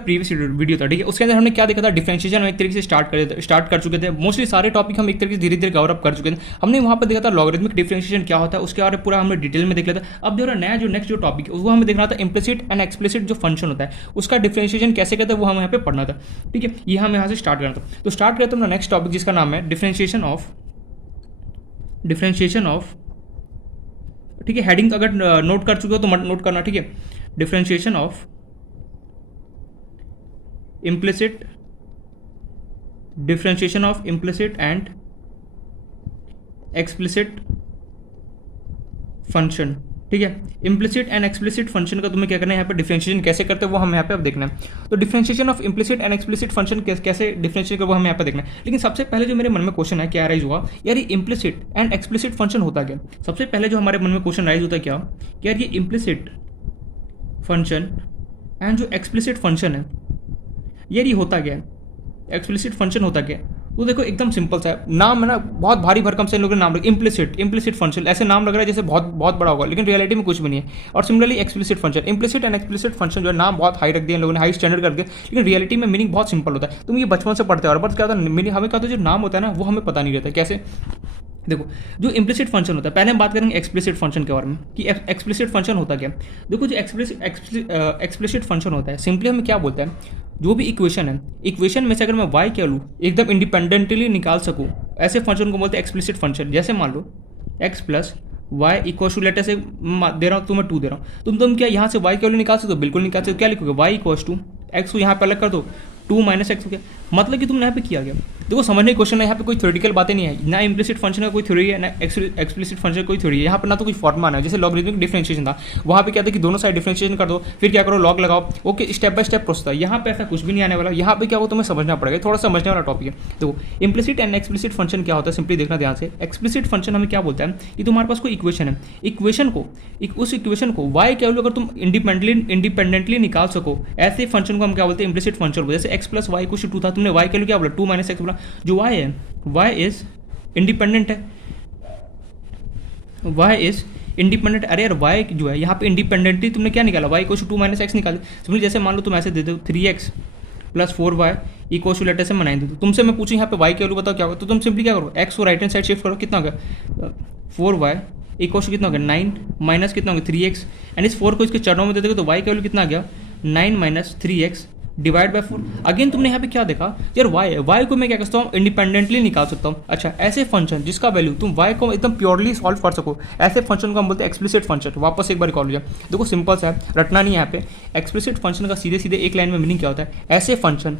Previous video था, ठीक है, उसके अंदर हमने क्या देखा था, डिफरेंशिएशन हम एक तरीके से स्टार्ट कर चुके थे। मोस्टली सारे टॉपिक हम एक तरीके से धीरे धीरे कवर अप कर चुके थे। हमने वहाँ पर देखा था लॉगरिथमिक डिफरेंशिएशन क्या होता है, उसके बारे में पूरा हमने डिटेल में देख लिया था। अब जो नया जो नेक्स्ट जो टॉपिक है वो हमें देखना था इम्प्लिसिट एंड एक्सप्लिसिट जो फंक्शन होता है उसका डिफरेंशिएशन कैसे करता है वो हमें यहाँ पे पढ़ना था, ठीक है। ये हम यहाँ से स्टार्ट करना था। तो स्टार्ट करते हैं अपना नेक्स्ट टॉपिक जिसका नाम है डिफरेंशिएशन ऑफ, ठीक है। हेडिंग अगर नोट कर चुके हो तो मत नोट करना, ठीक है। Differentiation of implicit and explicit function, ठीक है। इम्प्लिसिट एंड एक्सप्लिसिट फंक्शन का तुम्हें क्या करना है, यहाँ पे डिफरेंशिएशन कैसे करते हैं वो हम यहाँ पे अब देखना है। तो differentiation of implicit and explicit function कैसे डिफरेंशिएट कर वो हमें यहाँ पे देखना है। लेकिन सबसे पहले जो मेरे मन में क्वेश्चन है क्या राइज हुआ, यार ये इम्प्लिसिट एंड एक्सप्लिसिट फंक्शन होता क्या। सबसे पहले जो हमारे मन में क्वेश्चन राइज होता है क्या, यार ये इम्प्लिसिट फंक्शन एंड जो एक्सप्लिसिट फंक्शन है यार ये होता क्या है, एक्सप्लिसिट फंक्शन होता क्या है। तो देखो एकदम सिंपल सा है, नाम है ना बहुत भारी भरकम से इन लोगों ने नाम रखा इम्प्लिसिट फंक्शन, ऐसे नाम लग रहा है जैसे बहुत बहुत बड़ा होगा, लेकिन रियलिटी में कुछ भी नहीं है। और similarly explicit function, implicit and explicit function जो है नाम बहुत हाई रख दिया इन लोगों ने, हाई स्टैंडर्ड कर दिया, लेकिन रियलिटी में मीनिंग बहुत सिंपल होता है। तुम ये बचपन से पढ़ते हो और बस क्या होता है मीनिंग हमें क्या होता है, जो नाम होता है ना वो हमें पता नहीं रहता है कैसे। देखो जो इम्प्लिसिट फंक्शन होता है, पहले हम बात करेंगे एक्सप्लिसिट फंक्शन के बारे में कि एक्सप्लिसिट फंक्शन होता क्या। देखो जो एक्सप्लिसिट फंक्शन होता है सिंपली हमें क्या बोलता है, जो भी इक्वेशन है, इक्वेशन में से अगर मैं y क्या लूँ एकदम इंडिपेंडेंटली निकाल सकूँ, ऐसे फंक्शन को बोलते हैं एक्सप्लिसिट फंक्शन। जैसे मान लो x plus y equal to letter से दे रहा हूँ तुम्हें 2 दे रहा हूँ, तुम क्या यहाँ से y की वैल्यू निकाल सकते हो, बिल्कुल निकाल सकते हो। क्या लिखोगे, y इक्वल टू x को यहाँ पे अलग कर दो, 2 माइनस एक्स हो गया, मतलब कि तुमने यहाँ पे किया गया। देखो समझने की क्वेश्चन है, यहाँ पे कोई थ्योरेटिकल बातें नहीं है, ना इम्प्लिसिट फंक्शन का कोई थ्योरी है, ना एक्सप्लिसिट फंक्शन का कोई थ्योरी है। यहाँ पर ना तो कुछ फॉर्मूला है, जैसे लॉगरिथमिक डिफरेंशिएशन था, वहाँ पे क्या था कि दोनों साइड डिफरेंशिएशन कर दो, फिर क्या करो लॉग लगाओ, okay step by step process था। यहाँ पे ऐसा कुछ भी नहीं आने वाला, यहाँ पे क्या हो तुम्हें समझना पड़ेगा, थोड़ा समझने वाला टॉपिक है। तो इम्प्लिसिट एंड एक्सप्लिसिट फंक्शन क्या होता है सिंपली देखना ध्यान से। एक्सप्लिसिट फंक्शन हमें क्या बोलता है कि तुम्हारे पास कोई इक्वेशन है, उस इक्वेशन को y क्या अगर तुम इंडिपेंडेंटली निकाल सको, ऐसे फंक्शन को हम क्या बोलते हैं इम्प्लिसिट फंक्शन बोलते हैं। जैसे x प्लस वाई कुछ 2 था, तुमने y के लिए क्या बोला 2 माइनस एक्स बोला, जो y है y इज इंडिपेंडेंट है, y इज इंडिपेंडेंट। अरे यार y जो है यहाँ पे इंडिपेंडेंटली तुमने क्या निकाला, y equal to 2 minus x निकाले। सिंपली जैसे मान लो तुम ऐसे दे दो 3x plus 4y equal to letter से मैं 9 दे दो, तुमसे मैं पूछूं यहाँ पे y की वैल्यू बताओ क्या होगा, तो तुम सिंपली क्या करो x को राइट हैंड साइड शिफ्ट करो, कितना होगा 4y इक्वल टू कितना हो गया 9 माइनस कितना हो गया 3x, एंड इस 4 को इसके चरणों में दे दोगे तो y की वैल्यू कितना आ गया 9 minus 3x divide by 4। Again तुमने यहाँ पे क्या देखा यार y है, y को मैं क्या करता हूँ इंडिपेंडेंटली निकाल सकता हूँ। अच्छा ऐसे फंक्शन जिसका वैल्यू तुम y को एकदम प्योरली सॉल्व कर सको, ऐसे फंक्शन को हम बोलते हैं एक्सप्लिसिट फंक्शन। वापस एक बार कॉल लिया, देखो सिंपल सा है, रटना नहीं है यहाँ पे। एक्सप्लिसिट फंक्शन का सीधे सीधे एक लाइन में मीनिंग क्या होता है, ऐसे फंक्शन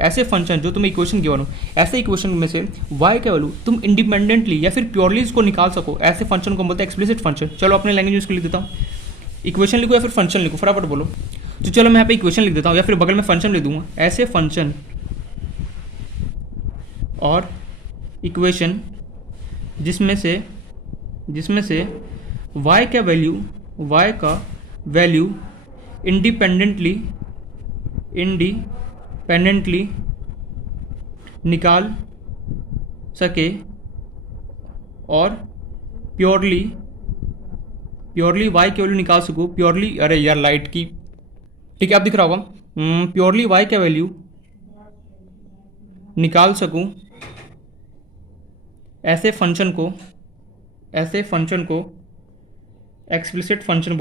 ऐसे फंक्शन जो तुम्हें इक्वेशन गिवन हो, ऐसे इक्वेशन में से y का वैल्यू तुम इंडिपेंडेंटली या फिर प्योरली इसको निकाल सको, ऐसे फंक्शन को बोलते हैं एक्सप्लिसिट फंक्शन। चलो अपने लैंग्वेज उसको लिख देता हूँ, इक्वेशन लिखो या फिर फंक्शन लिखो फटाफट बोलो। तो चलो मैं यहाँ पे इक्वेशन लिख देता हूँ या फिर बगल में फंक्शन लिख दूंगा। ऐसे फंक्शन और इक्वेशन जिसमें से y का वैल्यू इंडिपेंडेंटली निकाल सके और प्योरली y की वैल्यू निकाल सकूँ, प्योरली अरे यार लाइट की, ठीक है अब दिख रहा होगा, प्योरली y का वैल्यू निकाल सकूं, ऐसे फंक्शन को एक्सप्लिसिट फंक्शन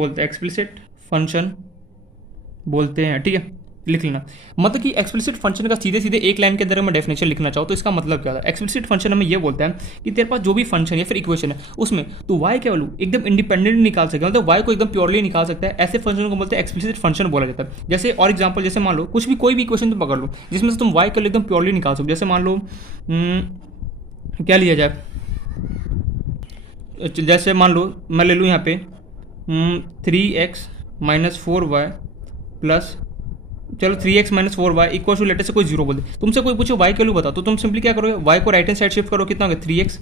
बोलते हैं, ठीक है लिख लेना। मतलब कि एक्सप्लिसिट फंक्शन का सीधे सीधे एक लाइन के अंदर मैं डेफिनेशन लिखना चाहूँ तो इसका मतलब क्या था, एक्सप्लिसिट फंक्शन हमें ये बोलता है कि तेरे पास जो भी फंक्शन या फिर इक्वेशन है उसमें तो y का वैल्यू एकदम इंडिपेंडेंट निकाल सकता है, मतलब y को एकदम प्योरली निकाल सकता है, ऐसे फंक्शन को बोलते हैं एक्सप्लिसिट फंक्शन बोला जाता है। जैसे और एग्जाम्पल, जैसे मान लो कोई भी इक्वेशन तुम पकड़ लो जिसमें से तुम y का वैल्यू एकदम प्योरली निकाल सको। जैसे मान लो क्या लिया जाए, जैसे मान लो मैं ले लूँ यहाँ पे 3x माइनस 4y प्लस चलो 3x minus 4y equal to letter से कोई जीरो बोल दे, तुमसे कोई पूछो y की वैल्यू बताओ तो तुम सिंपली क्या करोगे, y को राइट हैंड साइड शिफ्ट करो, कितना होगा 3x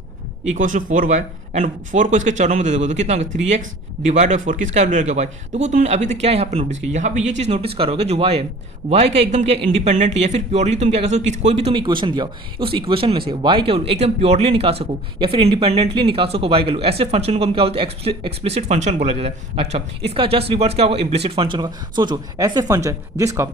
equal to 4y and 4 को इसके चरणों में दे दोगे तो कितना होगा 3x डिवाइड बाई 4, किसका वैल्यू रहेगा y। तो तुमने अभी तक क्या यहाँ पे नोटिस किया, यहाँ पे ये चीज़ नोटिस करोगे जो y है, y का एकदम क्या इंडिपेंडेंटली या फिर प्योरली तुम क्या कर सको, कोई भी तुम इक्वेशन दिया उस इक्वेशन में से y के वैल्यू एकदम प्योरली निकाल सको या फिर इंडिपेंडेंटली निकाल सको y के वैल्यू, ऐसे फंक्शन को हम क्या बोलते हैं एक्सप्लिसिट फंक्शन बोला जाता है। अच्छा इसका जस्ट रिवर्स क्या होगा इम्प्लिसिट फंक्शन होगा। सोचो ऐसे फंक्शन जिसका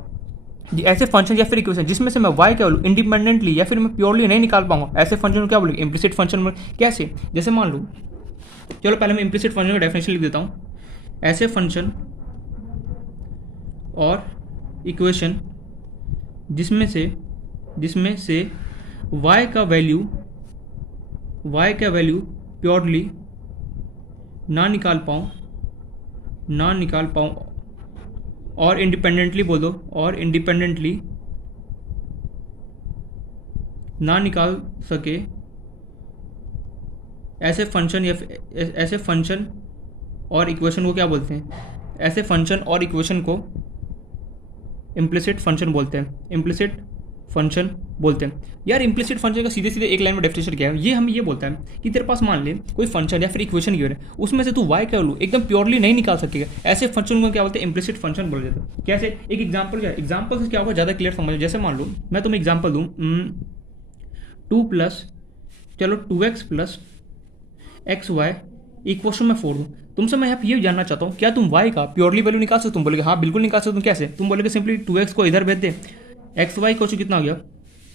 ऐसे फंक्शन या फिर इक्वेशन जिसमें से मैं y क्या बोलूँ इंडिपेंडेंटली या फिर मैं प्योरली नहीं निकाल पाऊंगा, ऐसे फंक्शन को क्या बोलूँ इम्प्लिसिट फंक्शन में। कैसे, जैसे मान लो, चलो पहले मैं इम्प्लिसिट फंक्शन का डेफिनेशन लिख देता हूँ। ऐसे फंक्शन और इक्वेशन जिसमें से y का वैल्यू प्योरली ना निकाल पाऊँ और इंडिपेंडेंटली बोल दो, और इंडिपेंडेंटली ना निकाल सके, ऐसे फंक्शन और इक्वेशन को क्या बोलते हैं, ऐसे फंक्शन और इक्वेशन को इम्प्लिसिट फंक्शन बोलते हैं। यार इम्प्लिसिट फंक्शन का सीधे सीधे एक लाइन में डेफिनेशन क्या है, ये हमें ये बोलता है कि तेरे पास मान ले कोई फंक्शन या फिर इक्वेशन गिवन है, उसमें से तू y क्या लो एकदम प्योरली नहीं निकाल सकेगा, ऐसे फंक्शन को क्या बोलते हैं इम्प्लिसिट फंक्शन बोला जाता है। कैसे, एक एग्जांपल क्या है, एग्जांपल से क्या होगा ज़्यादा क्लियर समझ। जैसे मान लो मैं तुम्हें एग्जांपल दूँ 2x प्लस XY इक्वेशन में 4 दूँ, तुमसे मैं यहाँ पे ये जानना चाहता हूँ क्या तुम y का प्योरली वैल्यू निकाल सकते हो। तुम बोलोगे हाँ बिल्कुल निकाल सकते हो। कैसे, तुम बोलोगे सिंपली 2x को इधर भेज दे, XY इक्वेशन कितना हो गया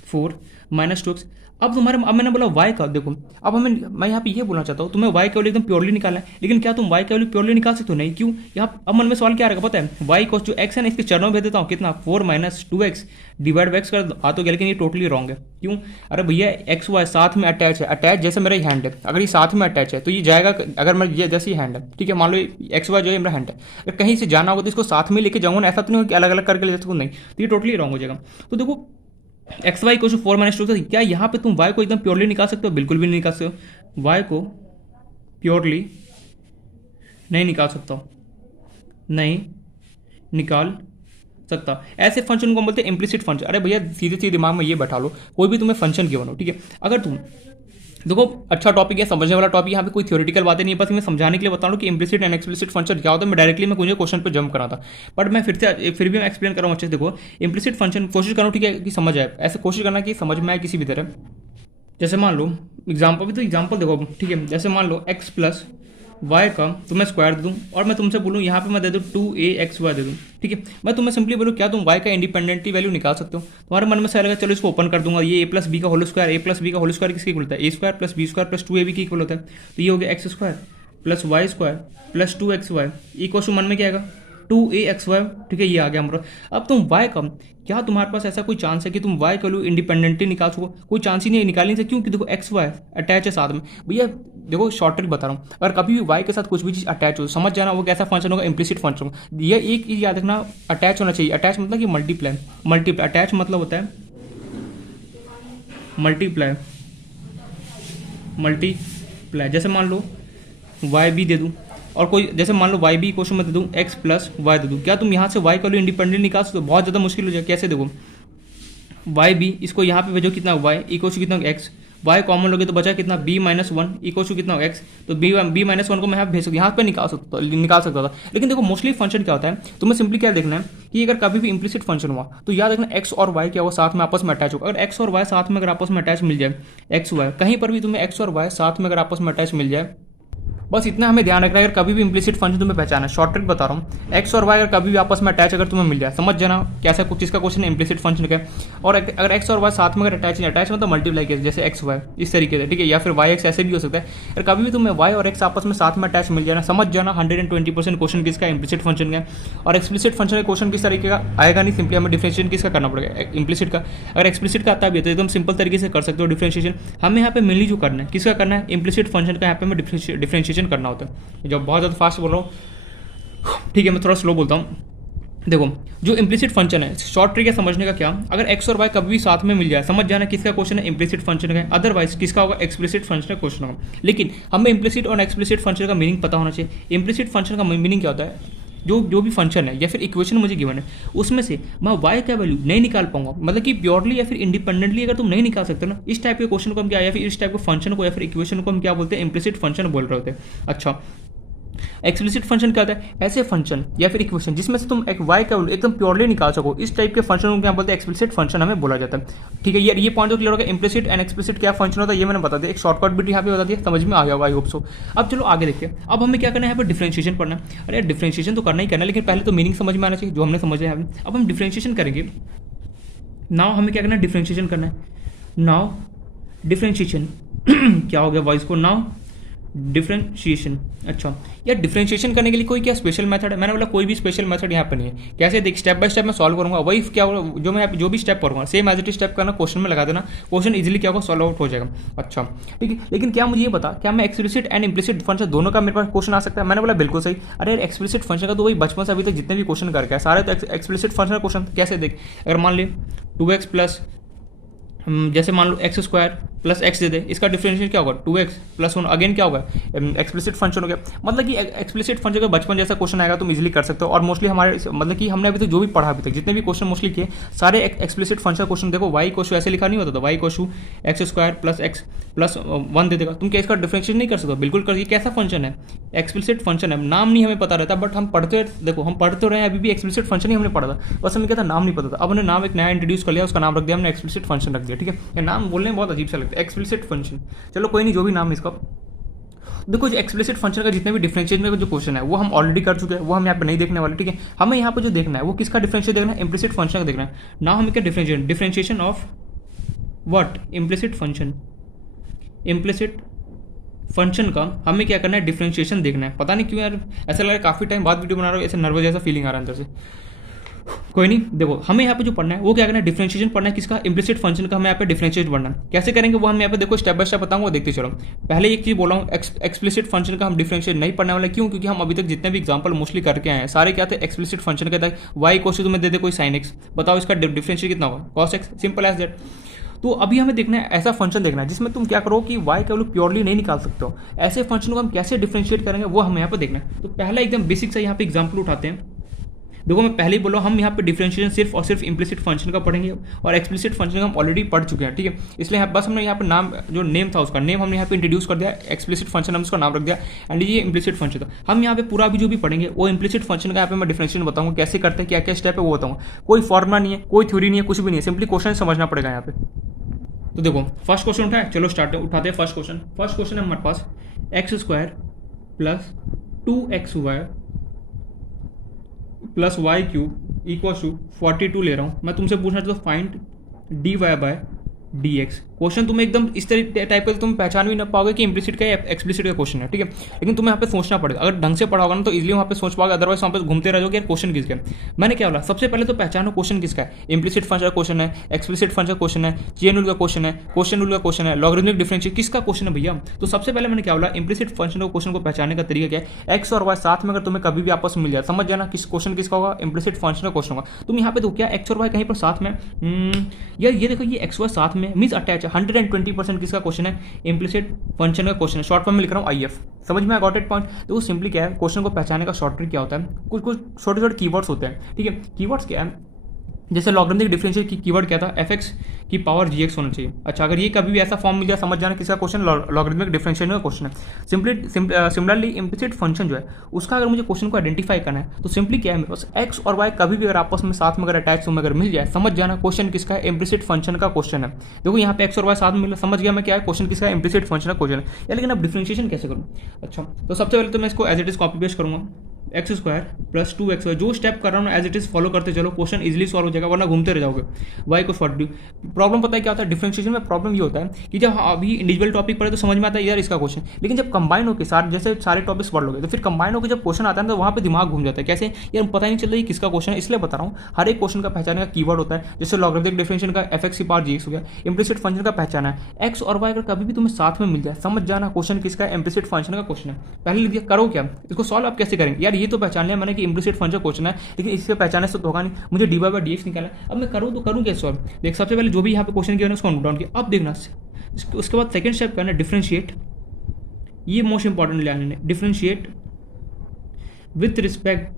4 माइनस 2x। अब मैंने बोला y का, देखो अब मैं यहाँ पे ये बोलना चाहता हूँ तुम्हें y का वैल्यू एकदम प्योरली निकालना है, लेकिन क्या तुम y का वैल्यू प्योरली निकाल सकते हो, नहीं। क्यों, यहाँ अब मन में सवाल क्या रहेगा पता है, y को जो x है ना इसके चरणों में भेज देता हूँ, कितना 4 minus 2x divide by x कर आ तो गया, लेकिन ये टोटली रॉन्ग है। क्यों, अरे भैया XY साथ में अटैच है, अटैच जैसे मेरा हैंड है, अगर ये साथ में अटैच है तो ये जाएगा, अगर मैं ये जैसे ही हैंड है, ठीक है, मान लो XY जो है मेरा हैंड है, अगर कहीं से जाना होगा तो इसको साथ में लेके जाऊँगा ना, ऐसा तो नहीं कि अलग अलग करके ले सकूँ, नहीं, तो ये टोटली रॉन्ग हो जाएगा। तो देखो XY को 4 माइनस 2, क्या यहाँ पे तुम y को एकदम प्योरली निकाल सकते हो, बिल्कुल भी नहीं निकाल सकते हो, y को प्योरली नहीं निकाल सकता। ऐसे फंक्शन को हम बोलते हैं इम्प्लिसिट फंक्शन। अरे भैया सीधे सीधे दिमाग में ये बैठा लो, कोई भी तुम्हें फंक्शन क्यों बनो, ठीक है, अगर तुम देखो अच्छा टॉपिक है, समझने वाला टॉपिक, यहाँ पे कोई थ्योरेटिकल बातें नहीं है, बस मैं समझाने के लिए बता रहा हूँ कि इम्प्लिसिट एंड एक्सप्लिसिट फंक्शन क्या होता है। मैं डायरेक्टली मुझे क्वेश्चन पे जंप करा था, बट मैं फिर भी मैं एक्सप्लेन कर रहा हूँ अच्छे से। देखो इम्प्लिसिट फंक्शन कोशिश करो, ठीक है, कि समझ आए, ऐसे कोशिश करना कि समझ में आए किसी भी तरह। जैसे मान लो एग्जाम्पल, भी तो एग्जाम्पल देखो, ठीक है, जैसे मान लो x प्लस वाई का तुम्हें स्क्वायर दे दूँ और मैं तुमसे बोलूँ यहाँ पे मैं दे दूँ 2aXy दे दूँ, ठीक है, मैं तुम्हें सिंपली बोलूँ क्या तुम y का इंडिपेंडेंटली वैल्यू निकाल सकते हो। तुम्हारे मन में से लगा चलो इसको ओपन कर दूंगा, ये a प्लस बी का होल स्क्वायर, किसके इक्वल होता है, a square plus b square plus 2ab के इक्वल होता है, तो ये हो गया x square plus y square plus 2xy equal मन में क्या आएगा 2aXy, ठीक है, ये आ गया हमारा। अब तुम y का, क्या तुम्हारे पास ऐसा कोई चांस है कि तुम y का वैल्यू इंडिपेंडेंटली निकाल सको, कोई चांस ही नहीं है, निकाल नहीं सकते। क्योंकि देखो XY अटैच है साथ में, भैया देखो शॉर्ट ट्रिक बता रहा हूँ, अगर कभी भी y के साथ कुछ भी चीज़ अटैच हो, समझ जाना वो कैसा फंक्शन होगा, इम्प्लिसिट फंक्शन होगा। ये एक चीज़ याद रखना, अटैच होना चाहिए। अटैच मतलब कि मल्टीप्लाई, अटैच मतलब होता है मल्टीप्लाई। जैसे मान लो y भी दे दूँ और कोई, जैसे मान लो y भी क्वेश्चन में दे दूँ x प्लस वाई दे दूँ, क्या तुम यहाँ से y का वैल्यू इंडिपेंडेंट निकाल सकते हो, बहुत ज़्यादा मुश्किल हो जाएगा। कैसे, देखो y भी इसको यहाँ पे भेजो, कितना y इक्वल टू कितना x, y कॉमन लोगे तो बचा कितना b माइनस 1 इक्वल टू कितना x, तो b माइनस 1 को मैं यहाँ भेज सकता, यहाँ पे निकाल सकता था। लेकिन देखो मोस्टली फंक्शन क्या होता है, तुम्हें सिंपली क्या देखना है कि अगर कभी भी इम्प्लिसिट फंक्शन हुआ तो याद रखना x और y क्या हुआ साथ में आपस में अटैच होगा। अगर x और y साथ में अगर आपस में अटैच मिल जाए, XY कहीं पर भी तुम्हें x और y साथ में अगर आपस में अटैच मिल जाए, बस इतना हमें ध्यान रखना है। अगर कभी भी इम्प्लिसिट फंक्शन तुम्हें पहचाना है, शॉर्ट ट्रिक बता रहा हूँ, एक्स और वाई अगर कभी भी आपस में अटैच अगर तुम्हें मिल जाए, समझ जाना कैसा कुछ इसका क्वेश्चन है इम्प्लिसिट फंक्शन का। और अगर एक्स और वाई साथ में अगर अटैच मतलब मल्टीप्लाई किया जैसे एक्स वाई इस तरीके से, ठीक है, या फिर वाई एक्स ऐसे भी हो सकता है। अगर कभी भी तुम्हें वाई और एक्स आपस में साथ में अटैच मिल जाना, समझ जाना 120% क्वेश्चन किसका इम्प्लिसिट फंक्शन का। और एक्सप्लिसिट फंक्शन का क्वेश्चन किस तरीके का आएगा नहीं, सिंपली हमें डिफरेंशिएशन किसका करना पड़ेगा, इम्प्लिसिट का। अगर एक्सप्लिसिट का आता भी है तो एकदम सिंपल तरीके से कर सकते हो डिफरेंशिएशन। हमें यहाँ पे मेनली जो करना है किसका करना है, इम्प्लिसिट फंक्शन का यहाँ पे हमें डिफरेंशिएशन करना होता है। जब बहुत ज़्यादा फास्ट बोल रहा हूँ, ठीक है, मैं थोड़ा स्लो बोलता हूँ। देखो जो इम्प्लिसिट फंक्शन है, शॉर्ट ट्रिक है समझने का क्या, अगर एक्स और वाई कभी भी साथ में मिल जाए, समझ जाना किसका क्वेश्चन है, इम्प्लिसिट फंक्शन का। अदरवाइज किसका होगा, एक्सप्लिसिट फंक्शन का क्वेश्चन होगा। लेकिन हमें इम्प्लिसिट और एक्सप्लिसिट फंक्शन का मीनिंग पता होना चाहिए। इम्प्लिसिट फंक्शन का मीनिंग क्या होता है, जो भी फंक्शन है या फिर इक्वेशन मुझे गिवन है उसमें से मैं y का वैल्यू नहीं निकाल पाऊंगा, मतलब कि प्योरली या फिर इंडिपेंडेंटली अगर तुम नहीं निकाल सकते ना, इस टाइप के क्वेश्चन को हम क्या, या फिर इस टाइप के फंक्शन को या फिर इक्वेशन को हम क्या बोलते हैं, इम्प्लिसिट फंक्शन बोल रहे होते हैं। अच्छा, एक्सप्लिसिट फंक्शन क्या होता है, ऐसे फंक्शन या फिर इक्वेशन जिसमें से तुम एक y का वैल्यू एकदम प्योरली निकाल सको, इस टाइप के फंक्शन को क्या बोलते हैं, एक्सप्लिसिट फंक्शन हमें बोला जाता है। ठीक है, ये पॉइंट तो क्लियर होगा। इम्प्लिसिट एंड एक्सप्लिसिट क्या फंक्शन होता है ये मैंने बता दिया, एक शॉर्टकट भी यहाँ पे बता दिया, समझ में आ गया होगा आई होप सो। अब चलो आगे देखते हैं, अब हमें क्या करना है, यहाँ पर डिफरेंशिएशन पढ़ना है। अरे डिफरेंशिएशन तो करना ही करना है, लेकिन पहले तो मीनिंग समझ में आना चाहिए जो हमने समझा है। अब हम डिफरेंशिएशन करेंगे नाउ हमें क्या करना है, डिफ्रेंशिएशन करना है। नाउ डिफ्रेंशिएशन क्या हो गया वॉइस को, नाउ डिफ्रेंशिएशन। अच्छा यार, डिफ्रेंशिएशन करने के लिए कोई क्या स्पेशल मेथड है? मैंने बोला कोई भी स्पेशल मेथड यहाँ पे नहीं है। कैसे देख, स्टेप बाय स्टेप मैं सॉल्व करूंगा, वही क्या होगा जो मैं यहाँ पे जो भी स्टेप करूंगा सेम एज इट स्टेप करना, क्वेश्चन में लगा देना, क्वेश्चन इजीली क्या होगा, सॉल्व आउट हो जाएगा। अच्छा ठीक है, लेकिन क्या मुझे ये बता, क्या मैं एक्सप्लिसिट एंड इम्प्लिसिट फंक्शन दोनों का मेरे पास क्वेश्चन आ सकता है? मैंने बोला बिल्कुल सही। अरे यार, एक्सप्लिसिट फंक्शन का तो वही बचपन से अभी तक जितने भी क्वेश्चन करके है सारे तो एक्सप्लिसिट फंक्शन का क्वेश्चन। कैसे देख, अगर मान ले 2x प्लस जैसे मान लो एक्स स्क्वायर प्लस एक्स दे दे, इसका डिफरेंशियल क्या होगा 2x प्लस 1, अगेन क्या होगा एक्सप्लिसिट फंक्शन हो गया। मतलब कि एक्सप्लिसिट फंक्शन का बचपन जैसा क्वेश्चन आएगा तुम इजीली कर सकते हो। और मोस्टली हमारे मतलब कि हमने अभी तक जो भी पढ़ा अभी तक जितने भी क्वेश्चन मोस्टली किए सारे एक्सप्लिसिट फंक्शन क्वेश्चन। देखो वाई कोशु ऐसे लिखा नहीं होता था, वाई कोशु x square plus x plus 1 दे देगा, तुम क्या इसका डिफरेंशियल नहीं कर सकते? बिल्कुल कर। ये कैसा फंक्शन है? एक्सप्लिसिट फंक्शन है। नाम नहीं हमें पता रहता, बट हम पढ़ते देखो हम पढ़ते रहे हैं, अभी भी एक्सप्लिसिट फंक्शन ही हमने पढ़ा था, बस हमें क्या था नाम नहीं पता था। अब हमने नाम एक नया इंट्रोड्यूस कर लिया, उसका नाम रख दिया हमने एक्सप्लिसिट फंक्शन रख दिया। ठीक है, ये नाम बोलने में बहुत अजीब सा लगता है एक्सप्लिसिट फंक्शन। चलो कोई नहीं, जो भी नाम है इसका। देखो जो एक्सप्लिसिट फंक्शन का जितने भी डिफरेंशिएशन का जो क्वेश्चन है वो हम ऑलरेडी कर चुके हैं, वो हम यहाँ पे नहीं देखने वाले। ठीक है, हमें यहाँ पे जो देखना है वो किसका डिफरेंशिएट देखना है, इम्प्लिसिट फंक्शन का देखना है। ना हमें क्या differentiation of what, implicit function. Implicit function का हमें क्या करना है, डिफरेंशिएशन देखना है। पता नहीं क्यों यार ऐसा लग रहा है काफी टाइम बाद वीडियो बना रहा हूँ, ऐसे नर्वस जैसा फीलिंग आ रहा है अंदर से। कोई नहीं, देखो हमें यहाँ पे जो पढ़ना है वो क्या करना है, डिफरेंशिएशन पढ़ना है किसका, इम्प्लिसिट फंक्शन का हमें यहाँ पे डिफरेंशिएट पढ़ना है। कैसे करेंगे वो हम यहाँ पे देखो स्टेप बाय स्टेप बताऊंगा, वो देखते चलो। पहले एक चीज बोला हूँ, एक्सप्लिसिट फंक्शन का हम डिफरेंशिएट नहीं पढ़ने वाले। क्यों? क्योंकि हम अभी तक जितने भी एग्जाम्पल मोस्टली करके आए हैं सारे क्या थे, एक्सप्लिसिट फंक्शन के तक। वाई कोश तुम्हें दे दे कोई साइन एक्स, बताओ इसका डिफरेंशिएट कितना होगा, cos x, simple as that. तो अभी हमें देखना है ऐसा फंक्शन देखना है जिसमें तुम क्या करो कि y का वैल्यू प्योरली नहीं निकाल सकते हो। ऐसे फंक्शन को हम कैसे डिफरेंशिएट करेंगे वो हमें यहाँ पे देखना है। तो पहला एकदम बेसिक सा यहाँ पे एग्जांपल उठाते हैं। देखो मैं पहले ही बोला हम यहाँ पे डिफरेंशिएशन सिर्फ और सिर्फ इम्प्लिसिट फंक्शन का पढ़ेंगे, और एक्सप्लिसिट फंक्शन का हम ऑलरेडी पढ़ चुके हैं। ठीक है, इसलिए बस हमने यहाँ पे नाम जो नेम था उसका नेम हमने यहाँ पे इंट्रोड्यूस कर दिया, एक्सप्लिसिट फंक्शन हम उसका नाम रख दिया, एंड ये इम्प्लिसिट फंक्शन था। हम यहाँ पे पूरा भी जो भी पढ़ेंगे वो इम्प्लिसिट फंक्शन का यहाँ पे मैं डिफरेंशिएशन बताऊंगा, कैसे करते हैं, क्या क्या स्टेप है वो बताऊंगा। कोई फॉर्मुला नहीं है, कोई थ्योरी नहीं है, कुछ भी नहीं है, सिंपली क्वेश्चन समझना पड़ेगा यहाँ पे। तो देखो फर्स्ट क्वेश्चन उठाए, चलो स्टार्ट उठाते हैं फर्स्ट क्वेश्चन। फर्स्ट क्वेश्चन है हमारे पास x square plus 2xy plus y cube equal to 42 ले रहा हूँ। मैं तुमसे पूछना चाहता हूँ find dy by dx। Question तुम्हें एकदम इस टाइप का तुम पहचान भी ना पाओगे कि इम्प्लिसिट का या एक्सप्लिसिट का क्वेश्चन है। ठीक है, लेकिन तुम्हें यहाँ पे सोचना पड़ेगा। अगर ढंग से पढ़ा होगा ना तो इजीली वहाँ पे सोच पाओगे, अदरवाइज वहाँ पे घूमते रह जाओगे यार क्वेश्चन किसका है। मैंने क्या बोला, सबसे पहले तो पहचानो क्वेश्चन किसका है। इम्प्लिसिट फंक्शन का क्वेश्चन है, एक्सप्लिसिट फंक्शन का क्वेश्चन है, चेन रूल का क्वेश्चन है, क्वेश्चन रूल का क्वेश्चन है, लॉगरिथमिक डिफरेंशिएशन किसका क्वेश्चन है भैया। तो सबसे पहले मैंने क्या बोला, इम्प्लिसिट फंक्शन का क्वेश्चन को पहचानने का तरीका क्या है, एक्स और वाई साथ में अगर तुम्हें कभी भी आपस में मिल जाए समझ जाना किस क्वेश्चन किसका होगा, इम्प्लिसिट फंक्शन का क्वेश्चन होगा। तुम यहाँ पे तो क्या एक्स और वाई कहीं पर साथ में, यार ये देखो ये एक्स वाई साथ में मीन्स अटैच है। 120% किसका क्वेश्चन है, इम्प्लिसिट फंक्शन का क्वेश्चन है। शॉर्ट फॉर्म में लिख रहा हूँ IF, समझ में गॉट इट पॉइंट। तो सिंपली क्या है, क्वेश्चन को पहचानने का शॉर्ट ट्रिक क्या होता है, कुछ कुछ छोटे छोटे कीवर्ड्स होते हैं। ठीक है, कीवर्ड्स क्या है, जैसे लॉगरिथमिक डिफरेंशियल की कीवर्ड क्या था, fx की पावर gx होना चाहिए। अच्छा अगर ये कभी भी ऐसा फॉर्म मिल जाए समझ जाना किसका क्वेश्चन, लॉगरिथमिक डिफरेंशियल का क्वेश्चन है। सिमिलरली इम्प्लिसिट फंक्शन जो है उसका अगर मुझे क्वेश्चन को आइडेंटिफाई करना है तो सिंपली क्या है, मेरे पास एक्स और वाई कभी भी अगर आपस में साथ में अगर अटैच में अगर मिल जाए समझ जाना क्वेश्चन किसका है, इम्प्लिसिट फंक्शन का क्वेश्चन है। देखो यहाँ पे एक्स और वाई साथ में मिला, समझ गया मैं क्या है क्वेश्चन किसका, इम्प्लिसिट फंक्शन का क्वेश्चन है। या लेकिन अब डिफरेंशिएशन कैसे करूँ। अच्छा तो सबसे पहले तो मैं इसको as it is copy paste करूँगा, एक्स स्क्वायर प्लस 2xy, जो स्टेप कर रहा हूँ एज इट इज फॉलो करते चलो, क्वेश्चन इजीली सॉल्व हो जाएगा, वरना घूमते रह जाओगे। वाई को 42 प्रॉब्लम पता है क्या होता है, डिफरेंशिएशन में प्रॉब्लम ये होता है कि जब अभी इंडिविजुअल टॉपिक पढ़े तो समझ में आता है यार इसका क्वेश्चन, लेकिन जब कंबाइन होकर सारे जैसे सारे टॉपिक्स पढ़ लोगे तो फिर कंबाइन होकर जब क्वेश्चन आता है तो वहाँ पे दिमाग घूम जाता है, कैसे यार पता ही नहीं चलता ये किसका क्वेश्चन है। इसलिए बता रहा हूँ हर एक क्वेश्चन का पहचाने का कीवर्ड होता है, जैसे लॉगरिथमिक डिफरेंशिएशन का fx की पावर gx हो गया, इम्प्लिसिट फंक्शन का पहचाना है। एक्स और वाई अगर कभी भी तुम्हें साथ में मिल जाए समझ जाना क्वेश्चन किसका है, इम्प्लिसिट फंक्शन का क्वेश्चन है। पहले लिख दिया, करो क्या इसको सॉल्व आप कैसे करेंगे, यार ये तो पहचान लिया मैंने कि इम्प्लिसिट फंक्शन क्वेश्चन है, लेकिन इसके पहचाने से तो होगा नहीं, मुझे dy बाय dx निकाला। अब मैं करूँ तो करूँ क्या सॉल्व, देख सबसे पहले जो भी यहाँ पे क्वेश्चन किया उसको नोट डाउन किया। अब देखना उसके बाद सेकंड स्टेप करना डिफरेंशिएट, ये मोस्ट इंपॉर्टेंट ले आने, differentiate with respect